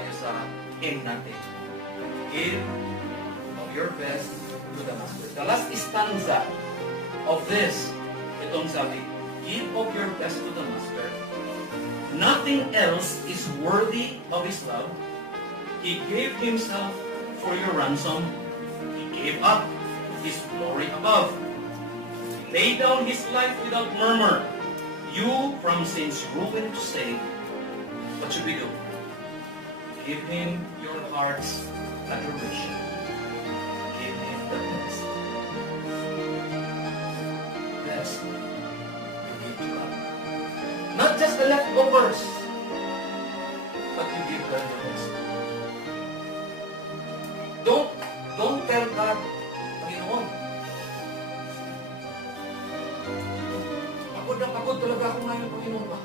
tayo sa end natin. Give of your best to the Master. The last stanza of this, itong sabi, give of your best to the Master. Nothing else is worthy of His love. He gave Himself for your ransom. He gave up His glory above. He laid down His life without murmur. You from sin's ruin to save. What should we do? Give Him your heart's adoration. Give Him the best. Best you give to God. Not just the leftovers, but you give God the best. Don't tell God, Panginoon, pagod na pagod talaga ako ngayon, Panginoon.